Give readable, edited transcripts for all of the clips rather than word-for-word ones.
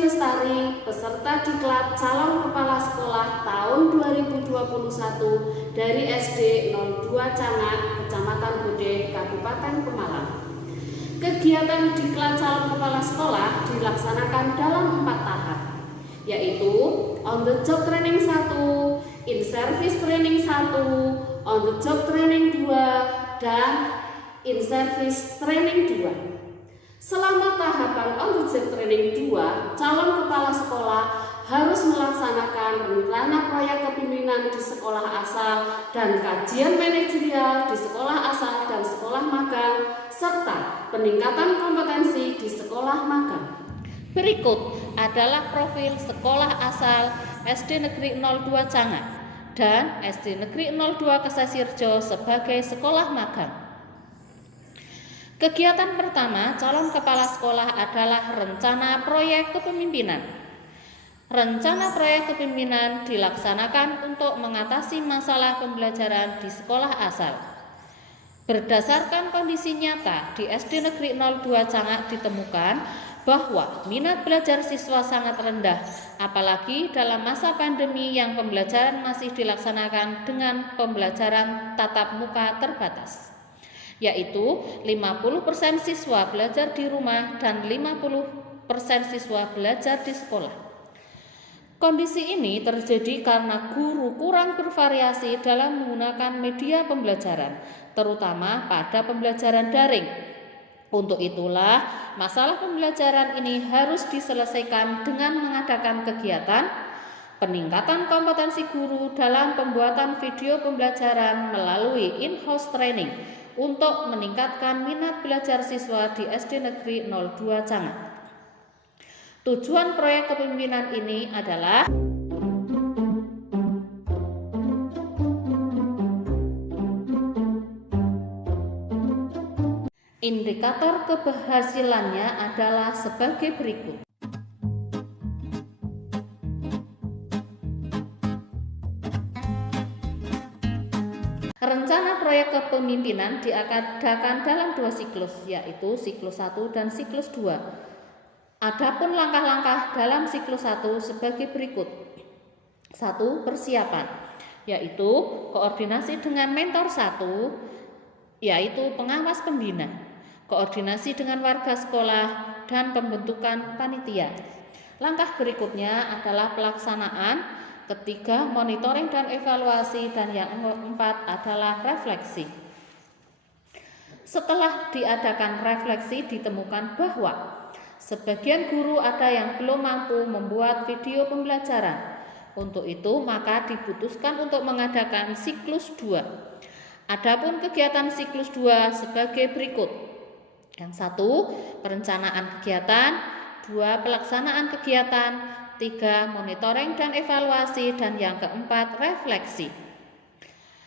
Lestari, peserta diklat calon kepala sekolah tahun 2021 dari SD 02 Cangak, Kecamatan Bode, Kabupaten Pemalang. Kegiatan diklat calon kepala sekolah dilaksanakan dalam 4 tahap, yaitu on the job training 1, in service training 1, on the job training 2, dan in service training 2. Selama tahapan on the job training 2, calon kepala sekolah harus melaksanakan rencana proyek kepemimpinan di sekolah asal dan kajian manajerial di sekolah asal dan sekolah magang, serta peningkatan kompetensi di sekolah magang. Berikut adalah profil sekolah asal SD Negeri 02 Cangak dan SD Negeri 02 Kesasirjo sebagai sekolah magang. Kegiatan pertama calon kepala sekolah adalah rencana proyek kepemimpinan. Rencana proyek kepemimpinan dilaksanakan untuk mengatasi masalah pembelajaran di sekolah asal. Berdasarkan kondisi nyata di SD Negeri 02 Cangak ditemukan bahwa minat belajar siswa sangat rendah, apalagi dalam masa pandemi yang pembelajaran masih dilaksanakan dengan pembelajaran tatap muka terbatas, yaitu 50% siswa belajar di rumah dan 50% siswa belajar di sekolah. Kondisi ini terjadi karena guru kurang bervariasi dalam menggunakan media pembelajaran, terutama pada pembelajaran daring. Untuk itulah, masalah pembelajaran ini harus diselesaikan dengan mengadakan kegiatan peningkatan kompetensi guru dalam pembuatan video pembelajaran melalui in-house training untuk meningkatkan minat belajar siswa di SD Negeri 02 Cangak. Tujuan proyek kepemimpinan ini adalah indikator keberhasilannya adalah sebagai berikut. Rencana proyek kepemimpinan diadakan dalam 2 siklus, yaitu siklus 1 dan siklus 2. Adapun langkah-langkah dalam siklus 1 sebagai berikut. 1. Persiapan, yaitu koordinasi dengan mentor 1, yaitu pengawas pembina, koordinasi dengan warga sekolah, dan pembentukan panitia. Langkah berikutnya adalah pelaksanaan, ketiga monitoring dan evaluasi, dan yang keempat adalah refleksi. Setelah diadakan refleksi ditemukan bahwa sebagian guru ada yang belum mampu membuat video pembelajaran. Untuk itu maka diputuskan untuk mengadakan siklus 2. Adapun kegiatan siklus 2 sebagai berikut. Yang 1, perencanaan kegiatan, 2, pelaksanaan kegiatan, 3, monitoring dan evaluasi, dan yang keempat, refleksi.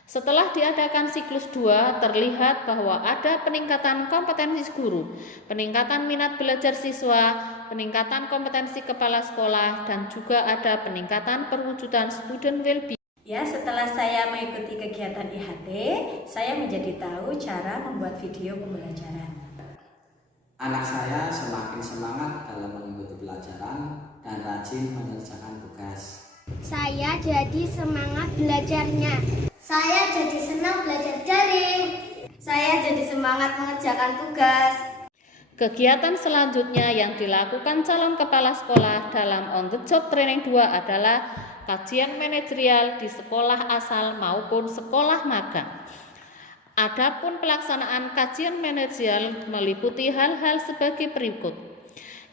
Setelah diadakan siklus 2, terlihat bahwa ada peningkatan kompetensi guru, peningkatan minat belajar siswa, peningkatan kompetensi kepala sekolah, dan juga ada peningkatan perwujudan student well-being. Ya, setelah saya mengikuti kegiatan IHT, saya menjadi tahu cara membuat video pembelajaran. Anak saya semakin semangat dalam mengikuti pelajaran dan rajin mengerjakan tugas. Saya jadi semangat belajarnya. Saya jadi senang belajar daring. Saya jadi semangat mengerjakan tugas. Kegiatan selanjutnya yang dilakukan calon kepala sekolah dalam on the job training 2 adalah kajian manajerial di sekolah asal maupun sekolah magang. Adapun pelaksanaan kajian manajerial meliputi hal-hal sebagai berikut.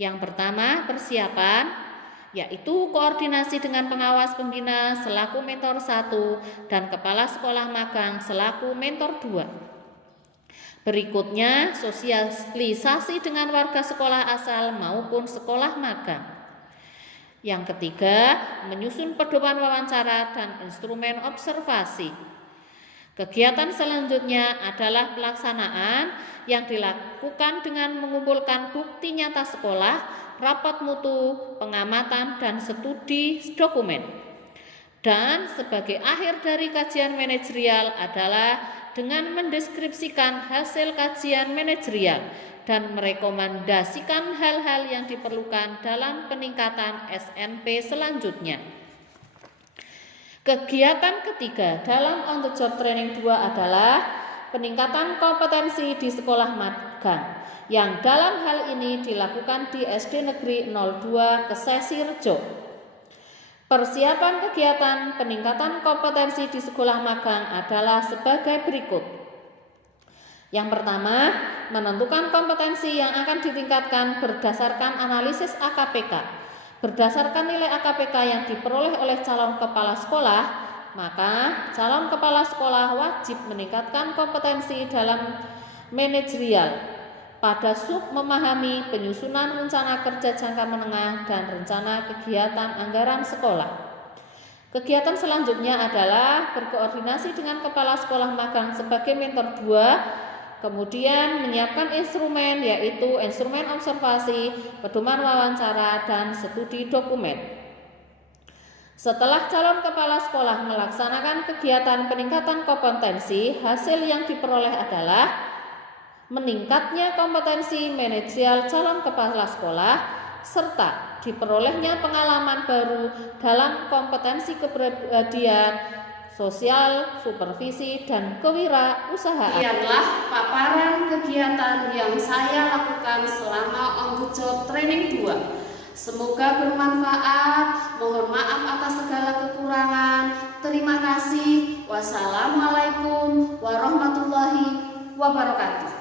Yang pertama, persiapan, yaitu koordinasi dengan pengawas pembina selaku mentor 1 dan kepala sekolah magang selaku mentor 2. Berikutnya, sosialisasi dengan warga sekolah asal maupun sekolah magang. Yang ketiga, menyusun pedoman wawancara dan instrumen observasi. Kegiatan selanjutnya adalah pelaksanaan yang dilakukan dengan mengumpulkan bukti nyata sekolah, rapat mutu, pengamatan, dan studi dokumen. Dan sebagai akhir dari kajian manajerial adalah dengan mendeskripsikan hasil kajian manajerial, dan merekomendasikan hal-hal yang diperlukan dalam peningkatan SNP selanjutnya. Kegiatan ketiga dalam on the job training 2 adalah peningkatan kompetensi di sekolah magang, yang dalam hal ini dilakukan di SD Negeri 02 Kesesi Rejo. Persiapan kegiatan peningkatan kompetensi di sekolah magang adalah sebagai berikut. Yang pertama, menentukan kompetensi yang akan ditingkatkan berdasarkan analisis AKPK. Berdasarkan nilai AKPK yang diperoleh oleh calon kepala sekolah, maka calon kepala sekolah wajib meningkatkan kompetensi dalam manajerial pada sub memahami penyusunan rencana kerja jangka menengah dan rencana kegiatan anggaran sekolah. Kegiatan selanjutnya adalah berkoordinasi dengan kepala sekolah magang sebagai mentor 2, kemudian menyiapkan instrumen, yaitu instrumen observasi, pedoman wawancara, dan studi dokumen. Setelah calon kepala sekolah melaksanakan kegiatan peningkatan kompetensi, hasil yang diperoleh adalah meningkatnya kompetensi manajerial calon kepala sekolah, serta diperolehnya pengalaman baru dalam kompetensi kepribadian, sosial, supervisi, dan kewirausahaan. Sekianlah paparan kegiatan yang saya lakukan selama on the job training 2. Semoga bermanfaat. Mohon maaf atas segala kekurangan. Terima kasih. Wassalamualaikum warahmatullahi wabarakatuh.